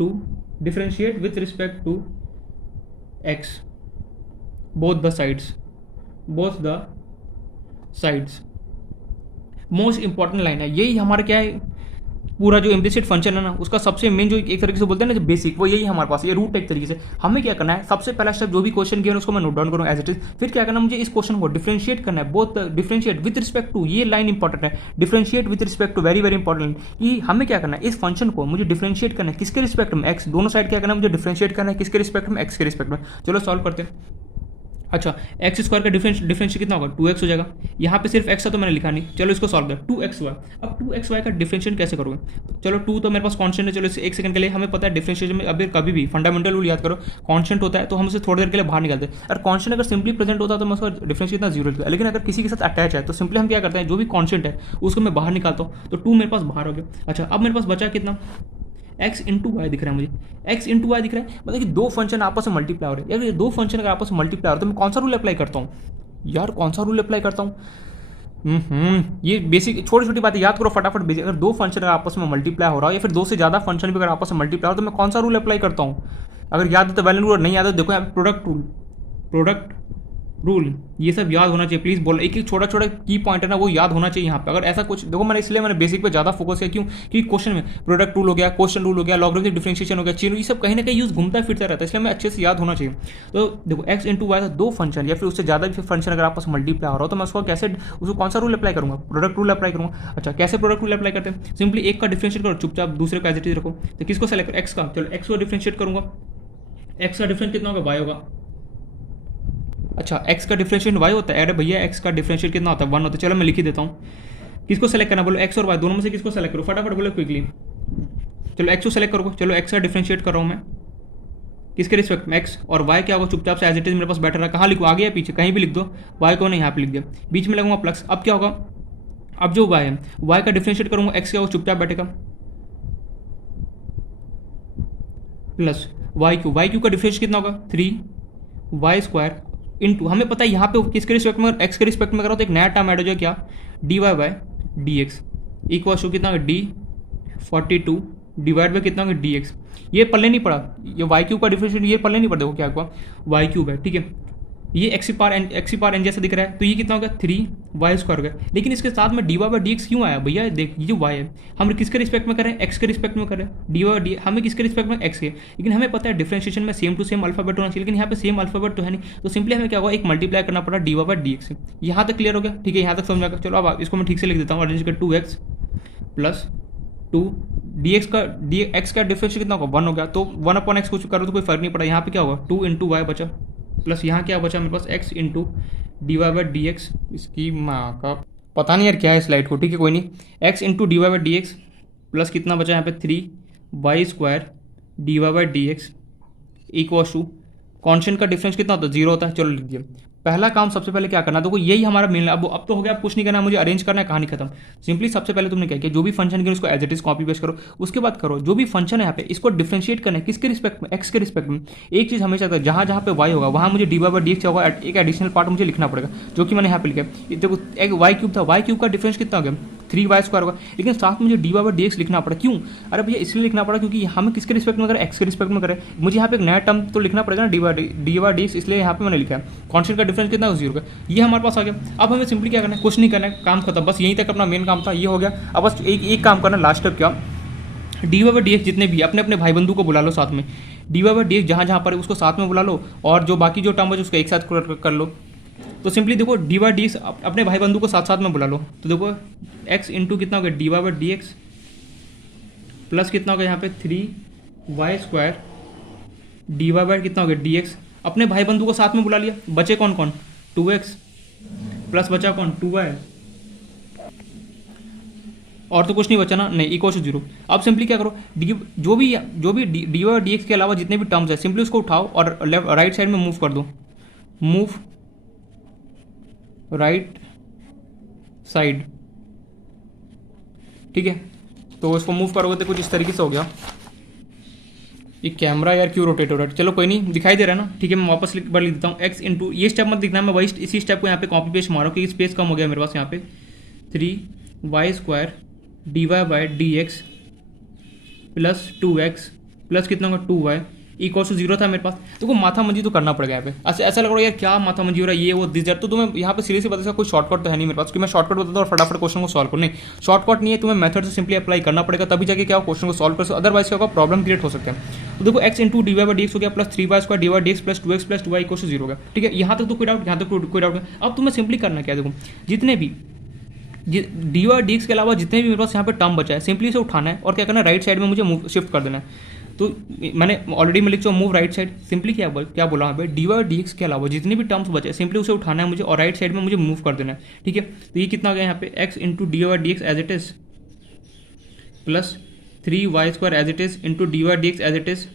to x both the sides. Most important line है, यही हमारा क्या है पूरा जो इम्प्लिसिट फंक्शन है ना उसका सबसे मेन जो एक तरीके से बोलते हैं ना जो बेसिक, वो यही हमारे पास ये रूट एक तरीके से। हमें क्या करना है, सबसे पहला स्टेप जो भी क्वेश्चन किया है उसको मैं नोट डाउन करूँ एज इट इज, फिर क्या करना मुझे इस क्वेश्चन को डिफरेंशिएट करना है, both differentiate with respect to, ये लाइन इंपॉर्टेंट है, differentiate with respect to very very important, कि हमें क्या करना है इस फंक्शन को मुझे डिफरेंशिएट करना है किसके रिस्पेक्ट में, एक्स, दोनों साइड क्या करना है मुझे डिफरेंशिएट करना है किसके रिस्पेक्ट में, एक्स के रिस्पेक्ट में। चलो सॉल्व करते हैं। अच्छा, एक्स स्क्वायर का डिफरेंशियल कितना होगा, 2x हो जाएगा। यहाँ पे सिर्फ x है तो मैंने लिखा नहीं, चलो इसको सॉल्व कर, 2xy। अब 2xy का डिफरेंशियल कैसे करोगे, चलो 2 तो मेरे पास कांस्टेंट है, चलो इसे एक सेकंड के लिए हमें पता है डिफरेंशिएशन में अभी कभी भी फंडामेंटल रूल याद करो, कांस्टेंट होता है तो हम उसे थोड़ी देर के लिए बाहर निकालते हैं। और कांस्टेंट अगर सिंपली प्रेजेंट होता है तो मैं उसका डिफरेंशियल कितना 0 लिखता, लेकिन अगर किसी के साथ अटैच है तो सिंपली हम क्या करते हैं, जो भी कांस्टेंट है उसको मैं बाहर निकालता हूँ, तो 2 मेरे पास बाहर हो गया। अच्छा, अब मेरे पास बचा कितना, x इंटू वाई दिख रहा है मुझे, x इंटू वाई दिख रहा है, मतलब कि दो फंक्शन आपस में मल्टीप्लाई हो रहे हैं। यार ये दो फंक्शन अगर आपस में मल्टीप्लाई हो रहे हैं तो मैं कौन सा रूल अप्लाई करता हूँ, यार कौन सा रूल अप्लाई करता हूँ। ये बेसिक छोटी छोटी बातें याद करो फटाफट। बेसिक अगर दो फंक्शन अगर आपस में मल्टीप्लाई हो रहा है या फिर दो से ज़्यादा फंक्शन भी अगर आपस में मल्टीप्लाई हो रहा है तो मैं कौन सा रूल अप्लाई करता हूँ। अगर याद है तो वैलेंट रूल, नहीं याद है देखो यहाँ पे प्रोडक्ट रूल, ये सब याद होना चाहिए प्लीज़। बोलो एक एक छोटा छोटा की पॉइंट है ना, वो याद होना चाहिए यहाँ पे। अगर ऐसा कुछ देखो, मैंने इसलिए मैंने बेसिक पे ज़्यादा फोकस किया, क्यों, क्योंकि क्वेश्चन में प्रोडक्ट रूल हो गया, क्वेश्चन रूल हो गया, लॉगरिथमिक डिफरेंशिएशन हो गया, चेन, ये सब कहीं ना कहीं यूज घूमता फिरता रहता है, इसलिए हमें अच्छे से याद होना चाहिए। तो देखो एक्स इंटू वाई था दो फंक्शन या फिर उससे ज़्यादा भी फंक्शन अगर आपस में मल्टीप्लाई हो रहा हो तो मैं उसको कैसे, उसको कौन सा रूल अप्लाई करूँगा, प्रोडक्ट रूल अप्लाई करूँगा। अच्छा, कैसे प्रोडक्ट रूल अप्लाई करते हैं, सिंपली एक का डिफरेंशिएट करो चुपचाप, दूसरे का एज इट इज रखो। तो किसको सेलेक्ट करो, एक्स का, चलो एक्स को डिफरेंशिएट करूँगा, एक्स का डिफरेंस कितना होगा, वाई होगा। अच्छा, x का डिफरेंशिएट y होता है, अरे भैया x का डिफरेंशिएट कितना होता है, 1 होता है। चलो मैं लिख ही देता हूँ, किसको सेलेक्ट करना, बोलो x और y दोनों में से किसको सेलेक्ट करो, फटाफट बोलो क्विकली। चलो x को सेलेक्ट करो, चलो x का डिफरेंशिएट कर रहा हूँ मैं, किसके रिस्पेक्ट में, x, और y क्या होगा, चुपचाप से एज इट इज मेरे पास बैठा रहा, कहाँ लिखो, आगे या पीछे कहीं भी लिख दो, y को नहीं यहाँ पे लिख दिया, बीच में लगूंगा प्लस। अब क्या होगा, अब जो y है y का डिफरेंशिएट करूँगा, x क्या होगा, चुपचाप बैठेगा प्लस y क्यू का डिफरेंशिएट कितना होगा, 3y स्क्वायर इंटू, हमें पता है यहाँ पे किसके रिस्पेक्ट में, एक्स के रिस्पेक्ट में करो तो एक नया टर्म ऐड हो जाए क्या, d y by d x equal to कितना होगा, d42 डिवाइड बाई कितना होगा, डी एक्स। ये पल्ले नहीं पड़ा, ये वाई क्यूब का डिफरेंशिएट ये पल्ले नहीं पड़ा, देखो क्या हुआ, वाई क्यूब है, ठीक है, ये एक्स पार एन जैसा दिख रहा है, तो ये कितना होगा, 3y स्क्वायर हो गया। लेकिन इसके साथ में d y by d x क्यों आया भैया, देख ये जो y है हम किसके रिस्पेक्ट में करें, x के रिस्पेक्ट में करें, डी वाई डी हमें किसके रिस्पेक्ट में, x के। लेकिन हमें पता है डिफरेंशिएशन में सेम टू सेम अल्फाबेट होना चाहिए, लेकिन यहाँ पे सेम अल्फाबेट तो है नहीं, तो सिंपली हमें क्या होगा, एक मल्टीप्लाई करना पड़ा d y by d x से। यहाँ तक क्लियर हो गया, ठीक है, यहाँ तक समझ में। चलो अब इसको मैं ठीक से लिख देता हूँ, अरेंज कर 2x प्लस 2 डी एक्स का, डी एक्स का डिफरेंशिएट कितना होगा, 1 हो गया, तो 1/x कुछ करो तो कोई फर्क नहीं पड़ा। यहाँ पे क्या होगा, 2 इंटू वाई बचा, प्लस यहाँ क्या बचा मेरे पास, x into d y by d x, इसकी माँ का पता नहीं यार क्या है स्लाइड को, ठीक है कोई नहीं, x into d y by d x plus कितना बचा यहाँ पे 3y square d y by d x equal to constant का डिफरेंस कितना होता है, 0 होता है। चलो लिख दिया। पहला काम सबसे पहले क्या करना, देखो यही हमारा मेन, अब तो हो गया, अब कुछ नहीं करना, मुझे अरेंज करना है, कहानी खत्म। सिंपली सबसे पहले तुमने क्या किया, जो भी फंक्शन किया उसको as it is copy paste करो। उसके बाद करो जो भी फंक्शन है यहाँ पे इसको डिफरेंशिएट करना है, किसके रिस्पेक्ट में, एक्स के रिस्पेक्ट में। एक चीज़ हमेशा जहाँ जहाँ पे वाई होगा वहाँ मुझे d y by d x होगा, एक एडिशनल पार्ट मुझे लिखना पड़ेगा, जो कि मैंने यहाँ पे लिखा है। देखो एक वाई क्यूब था, वाई क्यूब का डिफरेंस कितना हो गया, 3y स्क्वायर होगा, लेकिन साथ में मुझे d y by d x लिखना पड़ा, क्यों, अरे भैया इसलिए लिखना पड़ा क्योंकि हमें किसके रिस्पेक्ट में करें, एक्स के रिस्पेक्ट में करें, मुझे यहाँ पे एक नया टर्म तो लिखना पड़ेगा ना, डी वाई डी एक्स, इसलिए यहाँ पे मैंने लिखा है कॉन्स्टेंट का डिफरेंस कितना है, 0 का। ये हमारे पास आ गया। अब हमें सिंपली क्या करना है, कुछ नहीं करना है, काम खत्म, बस यहीं तक अपना मेन काम था, ये हो गया। अब बस एक काम करना, लास्ट स्टेप क्या, d y by d x जितने भी अपने अपने भाई बंधु को बुला लो साथ में, d y by d x जहाँ जहाँ पर उसको साथ में बुला लो, और जो बाकी जो टर्म है उसको एक साथ कर लो। तो सिंपली देखो डी वाई डी एक्स अपने भाई बंधु को साथ साथ में बुला लो, तो देखो एक्स इंटू कितना हो गया, d y by d x plus कितना हो गया यहाँ पे 3y square d y by कितना हो गया, डी एक्स। अपने भाई बंधु को साथ में बुला लिया, बचे कौन कौन, 2x प्लस बचा कौन, 2y, और तो कुछ नहीं बचा ना, नहीं, इक्वल टू 0। अब सिंपली क्या करो, जो भी डी वाई डी एक्स के अलावा जितने भी टर्म्स है सिंपली उसको उठाओ और लेफ्ट राइट साइड में मूव कर दो, मूव राइट साइड, ठीक है। तो इसको मूव करोगे तो कुछ इस तरीके से हो गया। ये कैमरा यार क्यों रोटेट हो रहा है, चलो कोई नहीं, दिखाई दे रहा है ना, ठीक है। मैं वापस बार लिख देता हूँ, एक्स इंटू, ये स्टेप मत दिखना, मैं वही इसी स्टेप को यहाँ पे कॉपी पेस्ट मारो क्योंकि स्पेस कम हो गया मेरे पास, यहाँ पे 3y square d y by d x plus 2x plus कितना होगा 2y इक्वल टू 0 था मेरे पास। तो माथा मंजी तो करना पड़ेगा यहाँ पे, ऐसा लग रहा है यार क्या माथा मंजी हो रहा है, ये वो दिस दैट। तो तुम्हें यहाँ पे सीरियसली बता, कोई शॉर्टकट तो है नहीं मेरे पास कि मैं शॉर्टकट बताता हूँ और फटाफट क्वेश्चन को सॉल्व करो, नहीं, शॉर्टकट नहीं है, तुम्हें मेथड से सिंपली अप्लाई करना पड़ेगा, तभी जाके क्या क्वेश्चन को सॉल्व कर सकते, अदरवाइज क्या होगा, प्रॉब्लम क्रिएट हो सकता है। तो देखो x into d y by d x हो गया plus 3y square d y d x plus 2x plus 2y equal to 0 हो गया, ठीक है। यहाँ तक तो कोई डाउट, यहाँ तक कोई डाउट नहीं। अब तुम्हें सिंपली करना क्या है, देखो जितने भी डी वाई डी एक्स के अलावा जितने भी मेरे पास यहाँ पे टर्म बचा है सिंपली इसे उठाना है और क्या करना है, राइट साइड में मुझे शिफ्ट कर देना है। तो मैंने ऑलरेडी मैं लिख चुका मूव राइट साइड, सिंपली क्या बोला यहाँ पे डी वाई डी एक्स के अलावा जितने भी टर्म्स बचे सिंपली उसे उठाना है मुझे और राइट साइड में मुझे मूव कर देना है, ठीक है। तो ये कितना आ गया यहाँ पे x into d y d x as it is plus 3y² as it is into d y d x as it is.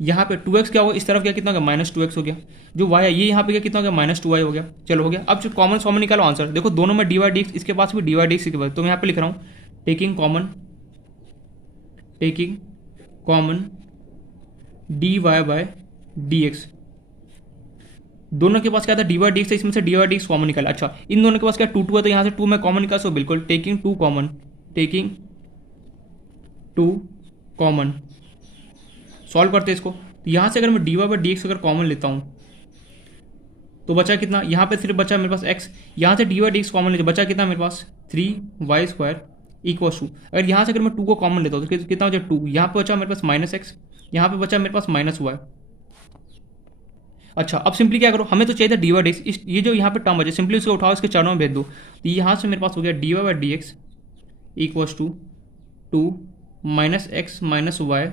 यहाँ पे 2x क्या होगा, इस तरफ क्या कितना हो गया -2x हो गया, जो y है ये यहाँ पे क्या कितना हो गया -2y हो गया। चलो हो गया। अब जो कॉमन निकालो आंसर, देखो दोनों में डी वाई डी एक्स, इसके पास भी डी वाई डी एक्स के बाद, तो मैं यहाँ पे लिख रहा हूँ taking common d y by d x. दोनों के पास क्या था डी वाई डी एक्स, इसमें से d y d x common निकाला। अच्छा इन दोनों के पास क्या 2 है, तो यहाँ से 2 मैं कॉमन निकाल सो बिल्कुल टेकिंग 2 कॉमन सॉल्व करते इसको। तो यहाँ से अगर मैं d y by d x अगर कॉमन लेता हूँ तो बचा कितना, यहाँ पे सिर्फ बचा मेरे पास x, यहाँ से d y d x common लेते बचा कितना मेरे पास 3y² इक्वल टू, अगर यहाँ से अगर मैं 2 को कॉमन लेता हूँ तो कितना बचा 2, यहाँ पे बचा मेरे पास -x, यहाँ पे बचा मेरे पास -y। अच्छा अब सिंपली क्या करो, हमें तो चाहिए था डी वाई डी एक्स, ये जो यहाँ पे टर्म बचे सिंपली उसको उठाओ, इसके चरणों में भेज दो। तो यहाँ से मेरे पास हो गया d y by d x equal to 2 -x -y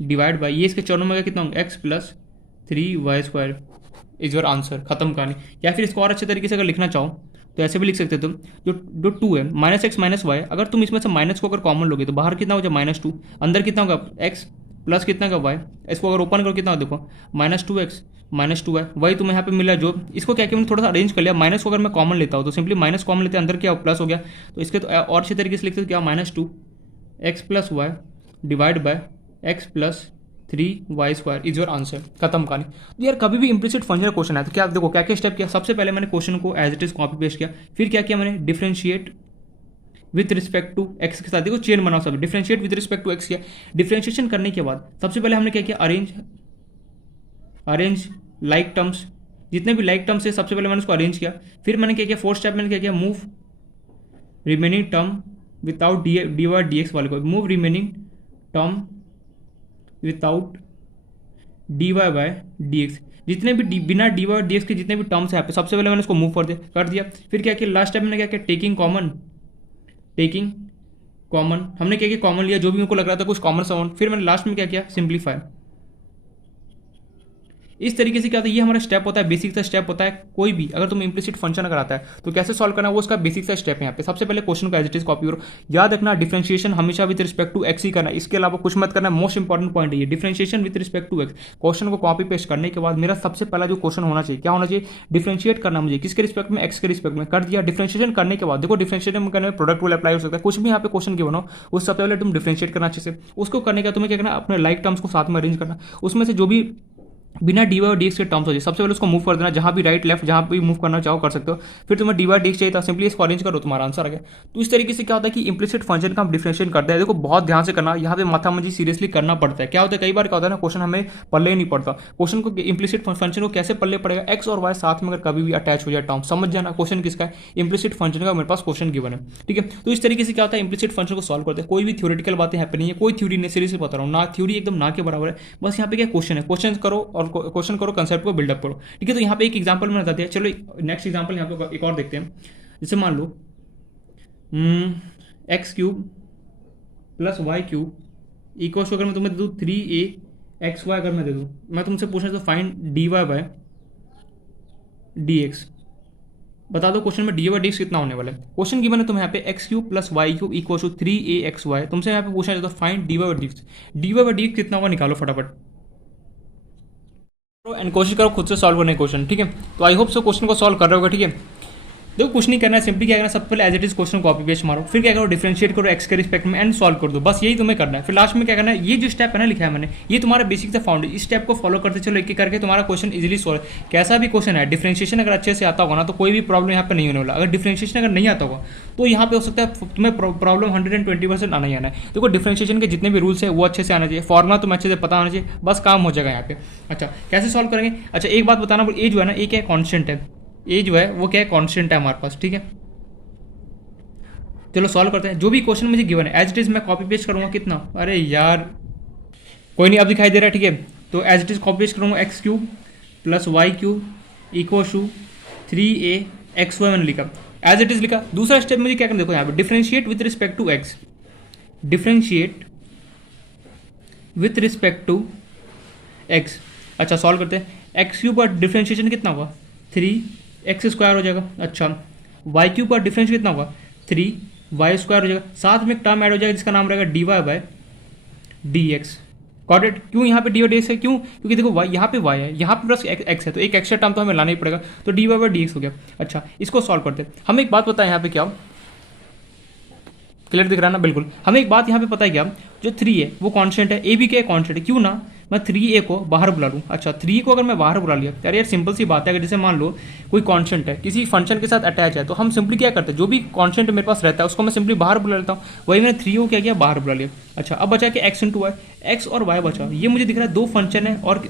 divide by, ये इसके चरणों में गया कितना होगा x plus 3y² is your answer, खत्म कहानी। या फिर इसको और अच्छे तरीके से अगर लिखना चाहो तो ऐसे भी लिख सकते हो तुम, जो 2 है -x -y, अगर तुम इसमें से माइनस को अगर कॉमन लोगे तो बाहर कितना हो जाए -2, अंदर कितना होगा x प्लस कितना का y, इसको अगर ओपन करो कितना देखो -2x -2y, वही तुम्हें यहाँ पे मिला। जो इसको क्या किया मैंने थोड़ा सा अरेंज कर लिया, माइनस को अगर मैं कॉमन लेता हूँ तो सिंपली माइनस कॉमन लेते हैं, अंदर क्या प्लस हो गया, तो इसके तो और अच्छे तरीके से लिखते क्या -2x plus y divide by x plus 3y² is your answer, खत्म कहानी। तो यार कभी भी इंप्लिसिट फंक्शन का क्वेश्चन है तो क्या देखो क्या क्या स्टेप किया, सबसे पहले मैंने क्वेश्चन को as it is copy paste किया, फिर क्या किया मैंने differentiate with respect to x के साथ, देखो चेन बनाओ सब, differentiate with respect to x किया। डिफरेंशिएशन करने के बाद सबसे पहले हमने क्या किया, अरेंज लाइक टर्म्स, जितने भी लाइक टर्म्स है सबसे पहले मैंने उसको अरेंज किया। फिर मैंने क्या किया, फोर्थ स्टेप मैंने क्या किया, move remaining term without d y d x वाले को, move remaining term without d y by d x, जितने भी बिना डी वाई डी एक्स के जितने भी टर्म्स है यहाँ पे सबसे पहले मैंने उसको मूव कर दिया। फिर क्या किया, लास्ट स्टेप मैंने क्या किया, टेकिंग कॉमन हमने क्या किया, कॉमन लिया जो भी मेरे को लग रहा था कुछ कॉमन साउंड। फिर मैंने लास्ट में क्या किया, सिंप्लीफाई। इस तरीके से क्या होता है, ये हमारा स्टेप होता है, बेसिक सा स्टेप होता है। कोई भी अगर तुम इंप्लिसिट फंक्शन अगर आता है तो कैसे सॉल्व करना है वो उसका बेसिक सा स्टेप है। यहाँ पे सबसे पहले क्वेश्चन को एज इट इज कॉपी करो, याद रखना डिफरेंशिएशन हमेशा विद रिस्पेक्ट टू एक्स ही करना है, इसके अलावा कुछ मत करना। मोस्ट इंपॉर्टेंट पॉइंट है ये, differentiation with respect to x. Question को कॉपी पेस्ट करने के बाद मेरा सबसे पहला जो क्वेश्चन होना चाहिए, क्या होना चाहिए, डिफरेंशिएट करना मुझे किसके रिस्पेक्ट में, एक्स के रिस्पेक्ट में। कर दिया। डिफरेंशिएशन करने के बाद देखो डिफरेंशिएशन करने में प्रोडक्ट रूल अप्लाई हो सकता है, कुछ भी यहाँ पे क्वेश्चन के बनाओ उस सबसे पहले तुम डिफरेंशिएट करना अच्छे से। उसको करने का तुम्हें क्या करना, अपने लाइक टर्म्स को साथ में अरेंज करना, उसमें से जो भी बिना डी वाई डी एक्स के टर्म्स हो जाए सबसे पहले उसको मूव कर देना, जहाँ भी राइट लेफ्ट जहाँ भी मूव करना चाहो कर सकते हो। फिर तुम्हें डी वाई डी एक्स चाहिए था, सिंपली इसको अरेंज करो, तुम्हारा आंसर आ गया। तो इस तरीके से क्या होता है कि इंप्लिसिट फंक्शन का हम डिफरेंशिएट करते हैं। देखो बहुत ध्यान से करना, यहाँ पे माथामंजी सीरियसली करना पड़ता है। क्या होता है कई बार क्या होता है ना, क्वेश्चन हमें पल्ले ही नहीं पड़ता। क्वेश्चन को इंप्लिसिट फंक्शन को कैसे पल्ले पड़ेगा, एक्स और वाई साथ में अगर कभी भी अटैच हो जाए टर्म, समझ जाना क्वेश्चन किसका है, इंप्लिसिट फंक्शन का। मेरे पास क्वेश्चन गिवन है, ठीक है। तो इस तरीके से क्या होता है इंप्लिसिट फंक्शन को सॉल्व करते हैं। कोई भी थ्योरेटिकल बातें यहाँ पे नहीं है, कोई थ्योरी नहीं, सीरियसली बता रहा हूँ ना, थ्योरी एकदम ना के बराबर है। बस यहाँ पे क्या क्वेश्चन है, क्वेश्चन करो और क्वेश्चन करो, कंसेप्ट को बिल्डअप करो, ठीक है। तो यहाँ पे एक एग्जांपल मैंने बता दिया। चलो नेक्स्ट एग्जांपल यहाँ पे एक और देखते हैं। जैसे मान लो x³ plus y³ equal to, अगर मैं तुम्हें दे दूँ 3axy, अगर मैं दे दूँ, मैं तुमसे पूछना तो फाइंड dy बाय dx, बता दो क्वेश्चन में dy बाय dx कितना होने वाला है। क्वेश्चन गिवन है तुम्हें यहाँ पे x³ plus y³ equal to 3axy, तुमसे यहाँ पे पूछना तो find dy by dx, dy by dx कितना होगा निकालो फटाफट एंड कोशिश करो खुद से सॉल्व करने क्वेश्चन, ठीक है। तो आई होप सो क्वेश्चन को सॉल्व कर रहे होगा, ठीक है। देखो कुछ नहीं करना है, सिंपली क्या करना है, सबसे पहले as it is question copy paste मारो, फिर क्या करो डिफरेंशिएट करो एक्स के रिस्पेक्ट में एंड सॉल्व कर दो, बस यही तुम्हें करना है। फिर लास्ट में क्या करना है, ये जो स्टेप है ना लिखा है मैंने, ये तुम्हारा बेसिक सा फाउंडेशन, इस स्टेप को फॉलो करते चलो एक एक करके तुम्हारा क्वेश्चन इजीली सॉल्व। कैसा भी क्वेश्चन है, डिफरेंशिएशन अगर अच्छे से आता होगा ना तो कोई भी प्रॉब्लम यहाँ पे नहीं होने वाला। अगर डिफरेंशिएशन अगर नहीं आता होगा तो यहाँ पे हो सकता है तुम्हें प्रॉब्लम 120% आना ही आना है। देखो डिफरेंशिएशन के जितने भी रूल्स है वो अच्छे से आना चाहिए, फॉर्मुला तुम्हें अच्छे से पता होना चाहिए, बस काम हो जाएगा यहाँ पे। अच्छा कैसे सॉल्व करेंगे, अच्छा एक बात बताना, ये जो है ना, ये क्या कॉन्स्टेंट है, ये जो है वो क्या है कॉन्स्टेंट है हमारे पास, ठीक है। चलो सॉल्व करते हैं। जो भी क्वेश्चन मुझे गिवन है एज इट इज मैं कॉपी पेस्ट करूंगा, कितना, अरे यार कोई नहीं, अब दिखाई दे रहा है, ठीक है। तो as it is copy paste करूंगा, x³ plus y³ equal to 3axy मैंने लिखा, एज इट इज लिखा। दूसरा स्टेप मुझे क्या करना, देखो यहाँ पे differentiate with respect to x, differentiate with respect to x. अच्छा सॉल्व करते हैं। एक्स क्यूब का डिफ्रेंशिएशन कितना हुआ 3x² हो जाएगा। अच्छा वाई क्यूब का डिफरेंस कितना होगा 3y² हो जाएगा। साथ में एक टर्म ऐड हो जाएगा जिसका नाम रहेगा dy/dx। Got it. क्यों यहाँ पे dy/dx है, क्यों, क्योंकि देखो y यहाँ पे y है, यहाँ पे प्लस x है, तो एक एक्स्ट्रा टर्म तो हमें लाना ही पड़ेगा, तो dy/dx हो गया। अच्छा इसको सॉल्व करते हैं। हमें एक बात पता है यहाँ पे क्या क्लियर दिख रहा है ना, बिल्कुल। हमें एक बात यहाँ पे पता है क्या, जो 3 है वो कांस्टेंट है, ए भी क्या है कांस्टेंट है, क्यों ना मैं 3a को बाहर बुला लूँ। अच्छा 3 को अगर मैं बाहर बुला लिया, यार यार सिंपल सी बात है, अगर जैसे मान लो कोई कांस्टेंट है किसी फंक्शन के साथ अटैच है, तो हम सिंपली क्या करते हैं, जो भी कांस्टेंट मेरे पास रहता है उसको मैं सिंपली बाहर बुला लेता हूँ। वही मैंने 3 को क्या किया, बाहर बुला लिया। अच्छा अब बचा कि x इंटू वाई, एक्स और वाई बचा, ये मुझे दिख रहा है दो फंक्शन है और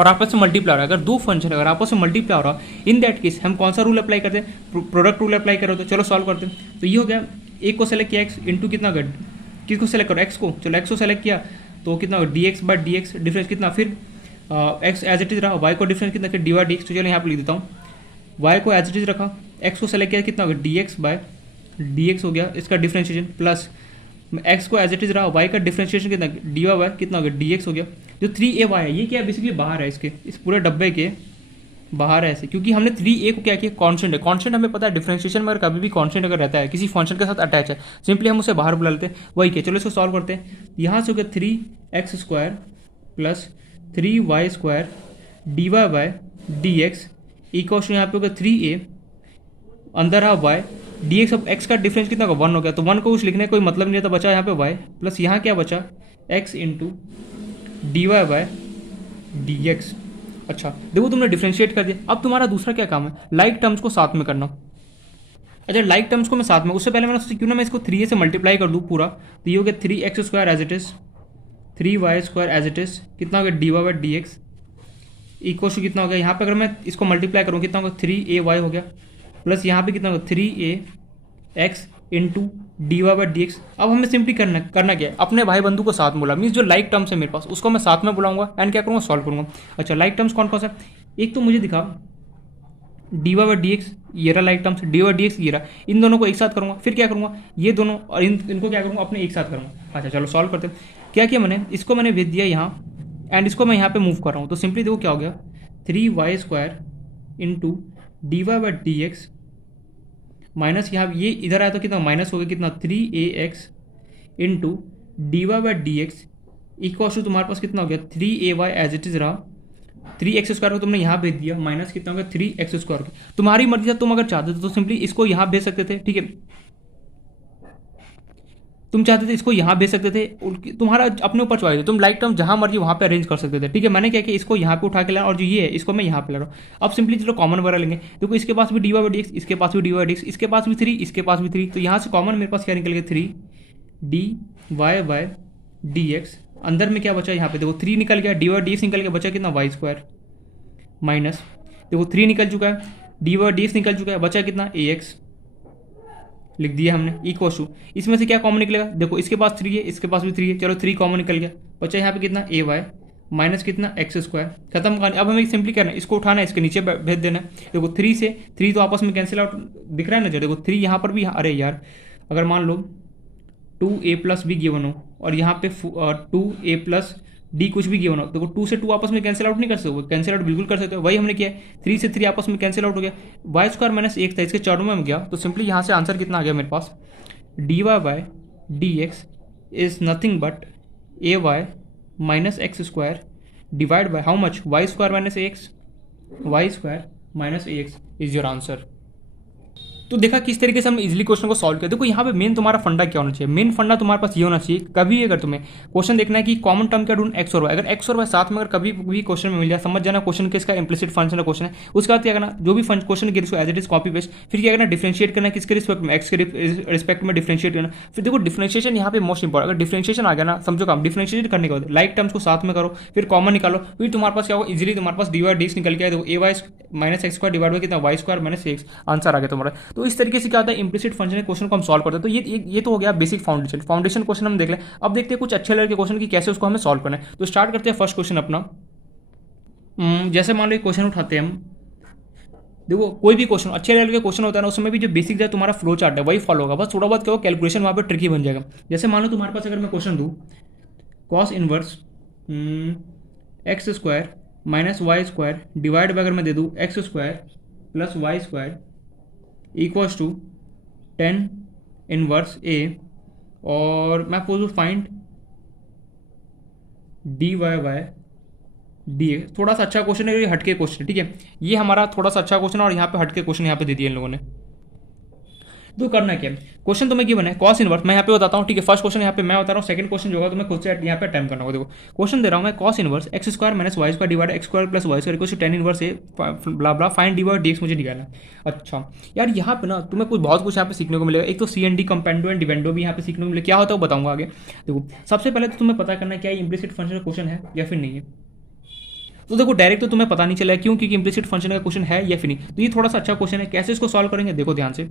आपस में मल्टीप्लाई हो रहा है। अगर दो फंक्शन अगर आपस में मल्टीप्लाई हो रहा है, इन दैट केस हम कौन सा रूल अप्लाई करते हैं, प्रोडक्ट रूल अप्लाई करो। तो चलो सॉल्व करते हैं। तो ये हो गया, एक को सेलेक्ट किया x इंटू कितना होगा, किसको सेलेक्ट करो, x को, चलो x को सेलेक्ट किया तो कितना होगा dx/dx, डिफरेंस कितना, फिर x एज इट इज रहा, y को डिफरेंस कितना, फिर dy/dx। तो चलो यहाँ पे लिख देता हूँ, y को एज इट इज रखा, x को सेलेक्ट किया कितना होगा dx/dx हो गया, इसका डिफरेंशिएशन, प्लस x को एज इट इज रहा, y का डिफरेंशिएशन कितना dy कितना होगा dx हो गया। जो 3ay है ये क्या है, बेसिकली बाहर है, इसके इस पूरे डब्बे के बाहर है ऐसे, क्योंकि हमने 3a को क्या किया, कांस्टेंट है। कांस्टेंट हमें पता है डिफरेंशिएशन में अगर कभी भी कांस्टेंट अगर रहता है किसी फंक्शन के साथ अटैच है, सिंपली हम उसे बाहर बुला लेते हैं, वही क्या। चलो इसको सॉल्व करते हैं। यहाँ से हो गया 3x² plus 3y² dy/dx equals यहाँ पे हो गया 3a, अंदर रहा y, dx। अब x का डिफरेंस कितना होगा 1 हो गया, तो 1 को कुछ लिखने का कोई मतलब नहीं था, बचा यहाँ पे y, प्लस यहाँ क्या बचा x इंटू dy/dx। अच्छा देखो तुमने डिफरेंशिएट कर दिया, अब तुम्हारा दूसरा क्या काम है, लाइक टर्म्स को साथ में करना। अच्छा लाइक टर्म्स को मैं साथ में, उससे पहले मैंने सोचा क्यों ना मैं इसको 3a से मल्टीप्लाई कर दूँ पूरा, तो ये हो गया 3x² as it is, 3y² as it is, कितना हो गया dy/dx इक्वल टू कितना हो गया, यहाँ पे अगर मैं इसको मल्टीप्लाई करूँ कितना होगा 3ay हो गया, प्लस यहाँ पे कितना होगा 3ax इंटू dy/dx। अब हमें सिंपली करना क्या है, अपने भाई बंधु को साथ में बुला, मीन्स जो लाइक टर्म्स है मेरे पास उसको मैं साथ में बुलाऊंगा एंड क्या करूँगा, सॉल्व करूँगा। अच्छा लाइक टर्म्स कौन कौन सा, एक तो मुझे दिखा dy/dx, ये रहा लाइक टर्म्स, dy/dx ये रहा, इन दोनों को एक साथ करूँगा, फिर क्या करूँगा ये दोनों और इनको क्या करूँगा अपने एक साथ करूँगा। अच्छा चलो सॉल्व करते हैं। क्या किया मैंने, इसको मैंने भेज दिया यहाँ एंड इसको मैं यहाँ पे मूव कर रहा हूँ, तो सिंपली देखो क्या हो गया 3y² इंटू dy/dx माइनस यहाँ ये इधर आया तो कितना माइनस हो गया, कितना 3ax into dy/dx equal to तुम्हारे पास कितना हो गया 3ay एज इट इज रहा, 3x² को तुमने यहाँ भेज दिया, माइनस कितना हो गया 3x²। तुम्हारी मर्जी से तुम अगर चाहते थे तो सिंपली इसको यहाँ भेज सकते थे, ठीक है, तुम चाहते थे इसको यहाँ भेज सकते थे, तुम्हारा अपने ऊपर चॉइस है, तुम लाइक टर्म जहाँ मर्जी वहाँ पे अरेंज कर सकते थे, ठीक है। मैंने क्या किया इसको यहाँ पे उठा के लाया और जो ये है इसको मैं यहाँ पे ला रहा हूँ। अब सिंपली चलो कॉमन वगैरह लेंगे, देखो इसके पास भी dy/dx, इसके पास भी dy/dx, इसके पास भी 3, इसके पास भी 3, तो यहाँ से कॉमन मेरे पास क्या निकल गया 3dy/dx। अंदर में क्या बचा यहाँ पे देखो 3 निकल गया, dy/dx निकल गया, बचा कितना y² माइनस देखो 3 निकल चुका है, dy/dx निकल चुका है, बचा कितना ax लिख दिया हमने इक्वल टू, इसमें से क्या कॉमन निकलेगा, देखो इसके पास 3 है, इसके पास भी 3 है, चलो 3 कॉमन निकल गया, बचा यहाँ पे कितना ay माइनस कितना x², खत्म करना। अब हमें सिंपली करना है, इसको उठाना है, इसके नीचे भेज देना है। देखो 3 से 3 तो आपस में कैंसिल आउट दिख रहा है ना, देखो 3 यहाँ पर भी, अरे यार अगर मान लो 2a + b गिवन हो और यहाँ पे 2a + d कुछ भी गिवन हो, देखो 2 से 2 आपस में कैंसिल आउट नहीं कर सकते, कैंसिल आउट बिल्कुल कर सकते हो, वही हमने किया, 3 से 3 आपस में कैंसिल आउट हो गया, y² माइनस 1 था, इसके चारों में गया, तो सिंपली यहाँ से आंसर कितना आ गया मेरे पास, dy/dx is nothing but ay minus x² divide by how much, y² minus ax, y² minus ax is your answer. तो देखा किस तरीके से हम इजीली क्वेश्चन को सॉल्व किया। देखो यहाँ पे मेन तुम्हारा फंडा क्या होना चाहिए, मेन फंडा तुम्हारे पास ये होना चाहिए, कभी अगर तुम्हें क्वेश्चन देखना है कि कॉमन टर्म क्या ढूंढ x और y, अगर x और y साथ में अगर कभी भी क्वेश्चन में मिल जाए, समझ जाना क्वेश्चन किसका इम्प्लिसिट फंक्शन का क्वेश्चन है। उसके बाद क्या करना, जो भी क्वेश्चन गिर as it is copy paste, फिर क्या करना डिफरेंशिएट करना, किसके रिस्पेक्ट में, x के रिस्पेक्ट में डिफरेंशिएट करना। फिर देखो डिफरेंशिएशन यहाँ पे मोस्ट इंपॉर्टेंट, अगर डिफरेंशिएशन आ गया ना समझो काम, डिफरेंशिएट करने के बाद लाइक टर्म्स को साथ में करो, फिर कॉमन निकालो, फिर तुम्हारे पास क्या होगा इजीली तुम्हारे पास dy/dx निकल गया, देखो ay minus x² divide by कितना y² माइनस ax, आंसर आ गया तुम्हारा। तो इस तरीके से क्या होता है इम्प्लिसिट फंक्शन के क्वेश्चन को हम सॉल्व करते हैं। तो ये तो हो गया बेसिक फाउंडेशन क्वेश्चन हम देख लें। अब देखते हैं कुछ अच्छे लेवल के क्वेश्चन की कैसे उसको हमें सॉल्व करना है। तो स्टार्ट करते हैं फर्स्ट क्वेश्चन अपना। जैसे मान लो एक क्वेश्चन उठाते हैं हम, देखो कोई भी क्वेश्चन अच्छे लेवल के क्वेश्चन होता है ना, उसमें भी जो बेसिक है तुम्हारा फ्लो चार्ट है वही फॉलो होगा, बस थोड़ा बहुत क्या हो कैलकुलेशन वहाँ पे ट्रिकी बन जाएगा। जैसे मान लो तुम्हारे पास अगर मैं क्वेश्चन दूँ cos inverse x square minus y square divide by अगर मैं दे दूँ x square plus y square equals to 10 inverse a, और मैं पूछूँ find d y by d a. थोड़ा सा अच्छा क्वेश्चन है, ये हटके क्वेश्चन है, ठीक है। ये हमारा थोड़ा सा अच्छा क्वेश्चन है और यहाँ पे हटके क्वेश्चन यहाँ पे दे दिए इन लोगों ने। तो करना क्या है, क्वेश्चन तुम्हें गिवन है कॉस इनवर्स, मैं यहाँ पे बताता हूँ, ठीक है। फर्स्ट क्वेश्चन यहाँ पे मैं बता रहा हूँ, सेकंड क्वेश्चन जो होगा तुम्हें खुद से यहाँ पे अटेम्प्ट करना होगा। देखो क्वेश्चन दे रहा हूँ मैं, cos inverse x square minus y square divide x square plus y square equal to 10 inverse a blah blah find d y d x मुझे निकालना है। अच्छा यार, यहाँ पे ना तुम्हें कुछ बहुत कुछ यहाँ पे सीखने को मिलेगा। एक तो सी एन डी कंपेंडो एंड डिवेंडो भी यहाँ पे सीखने को मिलेगा, क्या होता है वो बताऊंगा आगे। देखो सबसे पहले तो तुम्हें पता करना है क्या ये इम्प्लिसिट फंक्शन का क्वेश्चन है या फिर नहीं है। तो देखो डायरेक्ट तो तुम्हें पता नहीं चला क्यों, क्योंकि इम्प्लिसिट फंक्शन का क्वेश्चन है या फिर नहीं। तो ये थोड़ा सा अच्छा क्वेश्चन है, कैसे इसको सॉल्व करेंगे देखो ध्यान से,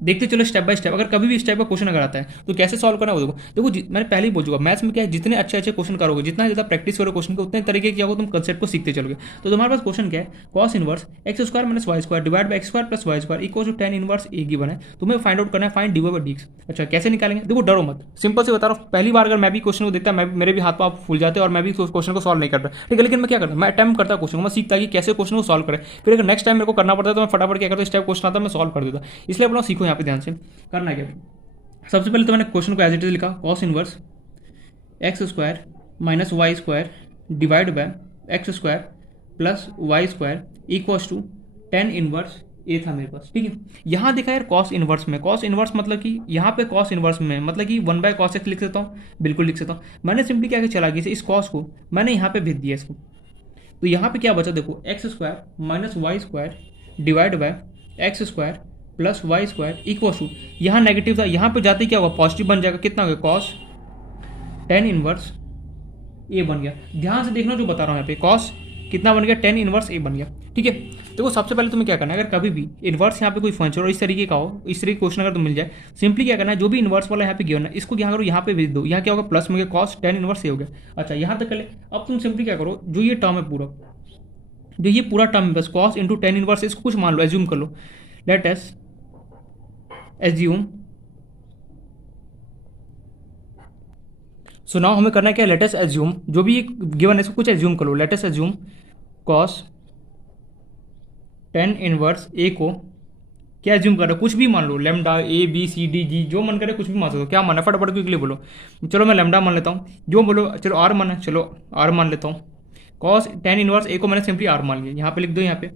देखते चलो स्टेप बाय स्टेप। अगर कभी भी इस टाइप का क्वेश्चन अगर आता है तो कैसे सॉल्व करना है वो देखो मैंने पहले ही बोल चुका, मैथ्स में क्या है, जितने अच्छे अच्छे क्वेश्चन करोगे, जितना ज़्यादा प्रैक्टिस करोगे क्वेश्चन के, उतने तरीके क्या होगा, तुम कंसेप्ट को सीखते चलोगे। तो तुम्हारे पास क्वेश्चन क्या है, cos inverse x square minus y square divide by x square plus y square equal to 10 inverse a given है। तुम्हें फाइंड आउट करना है find d y by d x. अच्छा कैसे निकालेंगे, देखो डरो मत, सिंपल से बता रहा हूँ। पहली बार अगर मैं भी क्वेश्चन को देखता, मेरे भी हाथ पाँव फूल जाते और मैं भी क्वेश्चन को सॉल्व नहीं करता, ठीक है। लेकिन मैं क्या करता, मैं अटेम्प्ट करता क्वेश्चन को, मैं सीखता कि कैसे क्वेश्चन को सॉल्व करें। फिर अगर नेक्स्ट टाइम मेरे को करना पड़ता है तो मैं फटाफट क्या करता, इस टाइप क्वेश्चन आता मैं सॉल्व कर देता। इसलिए अपना सीखो यहाँ पे ध्यान से करना क्या। सबसे पहले तो मैंने क्वेश्चन को एज इट इज लिखा, cos inverse x square minus y square divide by x square plus y square equals to 10 inverse a था मेरे पास, ठीक है। यहाँ देखा यार कॉस इनवर्स में, कॉस इनवर्स मतलब कि यहाँ पे कॉस इनवर्स में मतलब कि 1 बाय कॉस एक्स लिख सकता हूँ, बिल्कुल लिख सकता हूँ। मैंने सिंपली क्या चला गया इस कॉस को मैंने यहाँ पे भेज दिया इसको। तो यहाँ पे क्या बचा देखो, x square minus y square divide by x square plus y square equal to, यहाँ नेगेटिव था, यहाँ पे जाते क्या होगा पॉजिटिव बन जाएगा, कितना हो गया कॉस 10 इनवर्स ए बन गया। ध्यान से देखना जो बता रहा हूँ यहाँ पे, कॉस कितना बन गया 10 इनवर्स ए बन गया, ठीक है। देखो सबसे पहले तुम्हें क्या करना है, अगर कभी भी इन्वर्स यहाँ पे कोई फंक्शन और इस तरीके का हो, इस तरीके क्वेश्चन अगर तो मिल जाए, सिंपली क्या करना है, जो भी इन्वर्स वाला यहाँ पे गिवन है इसको क्या करो यहाँ पे भेज दो। यहाँ क्या होगा प्लस में गया कॉस 10 इनवर्स ए हो गया। अच्छा यहाँ तक कर ले। अब तुम सिंपली क्या करो, जो ये टर्म है पूरा, जो ये पूरा टर्म है बस कॉस इंटू 10 इनवर्स, इसको कुछ मान लो, एज्यूम कर लो, let us assume. So now हमें करना है क्या, लेट अस एज्यूम, जो भी गिवन है इसको कुछ एज्यूम कर लो, let us assume cos 10 inverse a को क्या एज्यूम कर रहे हो, कुछ भी मान लो, lambda a b c d g, जो मन करे कुछ भी मान सकते हो। क्या माना फटाफट क्विकली बोलो। चलो मैं लेमडा मान लेता हूँ, जो बोलो। चलो आर माना, चलो आर मान लेता हूँ। कॉस 10 इनवर्स ए को मैंने सिंपली आर मान लिया। यहाँ पे लिख दो, यहाँ पे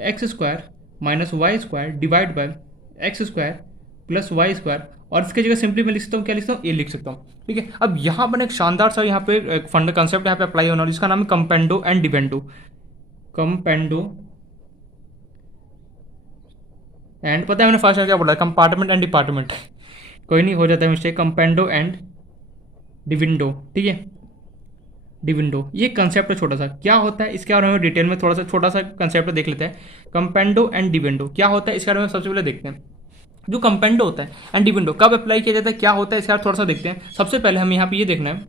x square minus y square divide by x square plus y square, और इसके जगह सिंपली मैं लिख सकता हूँ, क्या लिख सकता हूँ, ए लिख सकता हूँ, ठीक है। अब यहाँ पर एक शानदार सा यहाँ पे एक फंड कंसेप्ट यहाँ पे अप्लाई होना है, जिसका नाम है कंपेंडो एंड डिवेंडो। कंपेंडो एंड, पता है मैंने फर्स्ट क्या बोला, कंपार्टमेंट एंड डिपार्टमेंट, कोई नहीं, हो जाता है मिस्टेक। कंपेंडो एंड डिविंडो, ठीक है, डिविंडो। ये कंसेप्ट है छोटा सा, क्या होता है इसके बारे में डिटेल में थोड़ा सा छोटा सा कंसेप्ट देख लेते हैं। कंपेंडो एंड डिविंडो क्या होता है इसके बारे में सबसे पहले देखते हैं। जो कंपेंडो होता है एंड डिविंडो कब अप्लाई किया जाता है, क्या होता है इसका थोड़ा सा देखते हैं। सबसे पहले हमें यहाँ पे ये देखना है